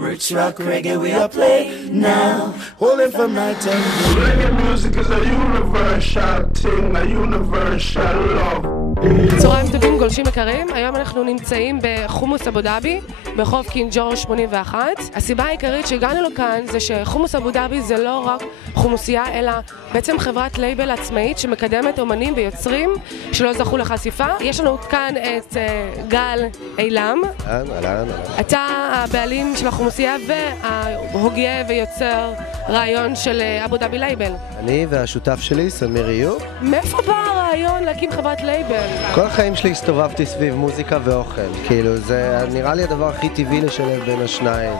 Rich rock reggae we are playing now, holding from night and day. Reggae music is a universal thing, a universal love. צהריים טובים גולשים יקרים, היום אנחנו נמצאים בחומוס אבו דאבי, ברחוב קינג ג'ורג' 81. הסיבה העיקרית שהגענו לכאן זה שחומוס אבו דאבי זה לא רק חומוסייה, אלא בעצם חברת לייבל עצמאית שמקדמת אומנים ויוצרים שלא זכו לחשיפה. יש לנו כאן את גל אילם. אתה הבעלים של החומוסייה וההוגה ויוצר רעיון של אבו דאבי לייבל. אני והשותף שלי, סמיר איוב. מאיפה בא הרעיון להקים חברת לייבל? כל החיים שלי הסתובבתי סביב מוזיקה ואוכל. כאילו, זה נראה לי הדבר הכי טבעי לשלב בין השניים.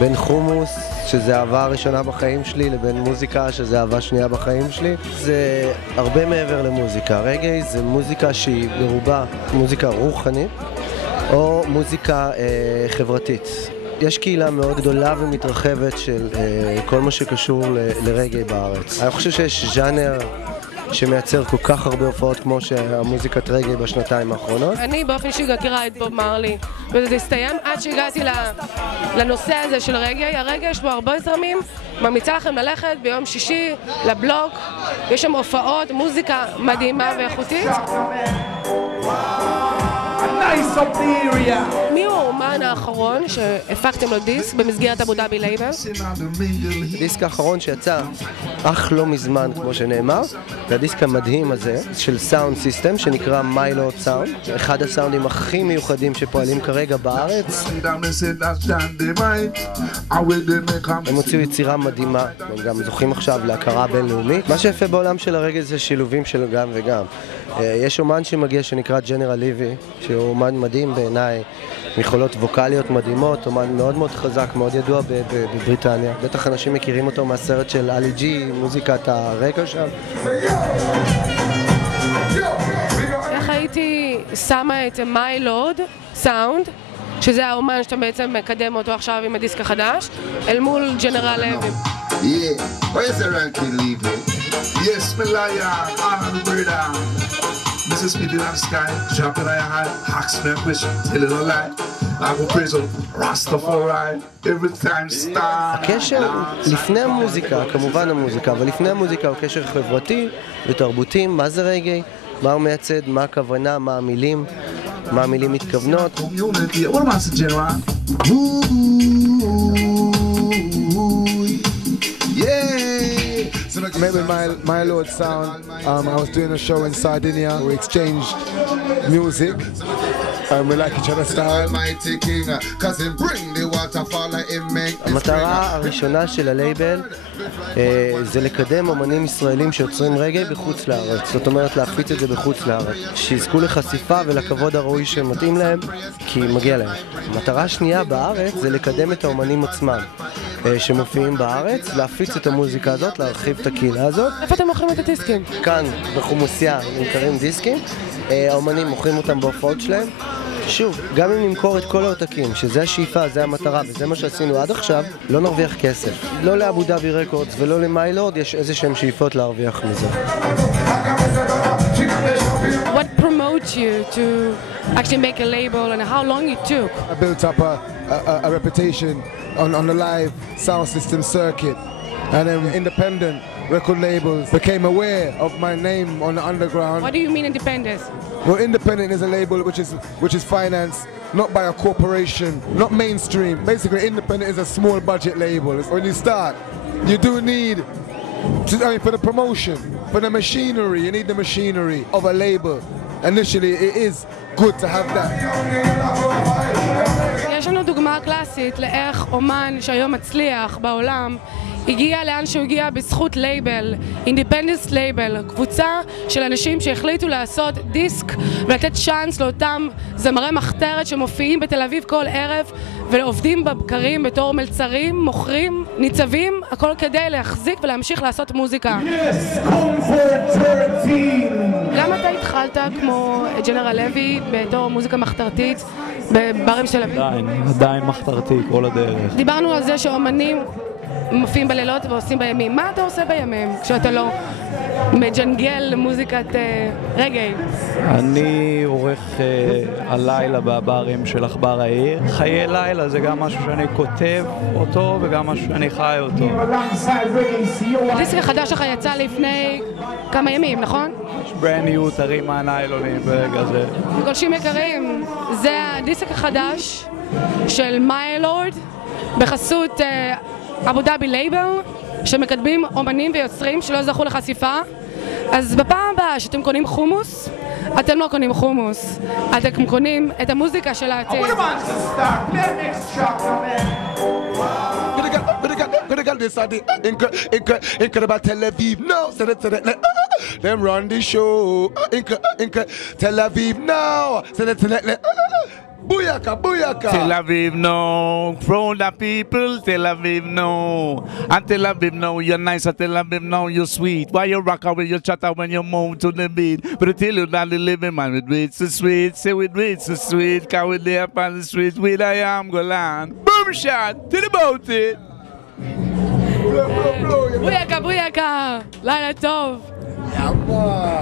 בין חומוס, שזה אהבה הראשונה בחיים שלי, לבין מוזיקה, שזה אהבה שנייה בחיים שלי. זה הרבה מעבר למוזיקה. רגעי זה מוזיקה שהיא ברובה מוזיקה רוחנית, או מוזיקה חברתית. יש קהילה מאוד גדולה ומתרחבת של כל מה שקשור לרגעי בארץ. אני חושב שיש ז'אנר שמייצר כל כך הרבה הופעות כמו שהמוזיקת רגעי בשנתיים האחרונות. אני באופן אישי מכירה את בוב מרלי, וזה הסתיים עד שהגעתי לנושא הזה של רגעי. הרגעי יש בו הרבה זרמים, ממליצה לכם ללכת ביום שישי לבלוק, יש שם הופעות, מוזיקה מדהימה ואיכותית. מי הוא האומן האחרון שהפקתם לו דיסק במסגרת אבו דאבי לייבל? הדיסק האחרון שיצא אך לא מזמן, כמו שנאמר, זה הדיסק המדהים הזה של סאונד סיסטם שנקרא מיילורד סאונד, אחד הסאונדים הכי מיוחדים שפועלים כרגע בארץ. הם הוציאו יצירה מדהימה, הם גם זוכים עכשיו להכרה בינלאומית. מה שיפה בעולם של הרגע זה שילובים של גם וגם. יש אומן שמגיע שנקרא ג'נרל ליבי, שהוא אומן מדהים בעיניי, יכולות ווקליות מדהימות, אומן מאוד מאוד חזק, מאוד ידוע בבריטניה. בטח אנשים מכירים אותו מהסרט של אלי ג'י, מוזיקת הרקע שם. איך הייתי שמה את מיילורד סאונד, שזה האומן שאתה בעצם מקדם אותו עכשיו עם הדיסק החדש, אל מול ג'נרל ליבי. Where's the ranking leaving? Yes, Malaya, brother. Mrs. Speedy on sky, jumping on your heart, hacks me a question, tell it a lie. I go praise on Rastafari, every time star. הקשר לפני המוזיקה, כמובן המוזיקה, אבל לפני המוזיקה הוא קשר חברתי ותרבותי. מה זה רגעי? מה הוא מייצד? מה הכוונה? מה המילים? מה המילים מתכוונות? Maybe my Lord Sound. I was doing a show in Sardinia. We exchanged music. We like each other's style. המטרה הראשונה של הלייבל זה לקדם אומנים ישראלים שיוצרים רגעי בחוץ לארץ. זאת אומרת להפיץ את זה בחוץ לארץ. שיזכו לחשיפה ולכבוד הראוי שמתאים להם, כי מגיע להם. המטרה השנייה בארץ זה לקדם את האומנים עצמם שמופיעים בארץ, להפיץ את המוזיקה הזאת, להרחיב את הקהילה הזאת. איפה אתם מוכרים את הדיסקים? כאן, בחומוסייה, נמכרים דיסקים. האומנים מוכרים אותם בהופעות שלהם. שוב, גם אם נמכור את כל העותקים, שזה השאיפה, זה המטרה, וזה מה שעשינו עד עכשיו, לא נרוויח כסף. לא לאבו דאבי רקורדס ולא למיילורד יש איזה שהם שאיפות להרוויח מזה. What promotes you to actually make a label and how long it took? I built up a reputation on the live sound system circuit, and then independent record labels became aware of my name on the underground. What do you mean independent? Well, independent is a label which is financed not by a corporation, not mainstream. Basically, independent is a small budget label. When you start, you do need, for the promotion, for the machinery, you need the machinery of a label. Initially, it is good to have that. יש לנו דוגמה קלאסית לאיך אומן שהיום מצליח בעולם הגיע לאן שהוא הגיע בזכות לייבל, אינדיפנדנס לייבל, קבוצה של אנשים שהחליטו לעשות דיסק ולתת צ'אנס לאותם זמרי מחתרת שמופיעים בתל אביב כל ערב ועובדים בבקרים בתור מלצרים, מוכרים, ניצבים, הכל כדי להחזיק ולהמשיך לעשות מוזיקה. למה אתה התחלת כמו ג'נרל לוי בתור מוזיקה מחתרתית בברים של תל אביב? עדיין מחתרתי כל הדרך. דיברנו על זה שאומנים מופיעים בלילות ועושים בימים. מה אתה עושה בימים כשאתה לא מג'נגל מוזיקת רגעי? אני עורך הלילה בברים של עכבר העיר. חיי לילה זה גם משהו שאני כותב אותו וגם משהו שאני חי אותו. הדיסק החדש שלך יצא לפני כמה ימים, נכון? יש ברנד ניו, טרי מהניילונים ברגע זה. גולשים יקרים, זה הדיסק החדש של מיילורד בחסות אבו דאבי לייבל, שמקדמים אומנים ויוצרים שלא זכו לחשיפה. אז בפעם הבאה שאתם קונים חומוס, אתם לא קונים חומוס, אתם קונים את המוזיקה של העתיד. This are the incredible Tel Aviv now. Them run the show. Tel Aviv now. Booyaka, booyaka. Tel Aviv no, from the people, Tel Aviv no. And Tel Aviv no, you're nice, and Tel Aviv no, you're sweet. Why you rock out when you chatter when you move to the beat? But I tell you that the living man with weeds so sweet, say with weeds so sweet, cause we there upon the street with I am Golan. Boom shot, tell about it. בויאקה, בויאקה, לילה טוב. Yeah, boy.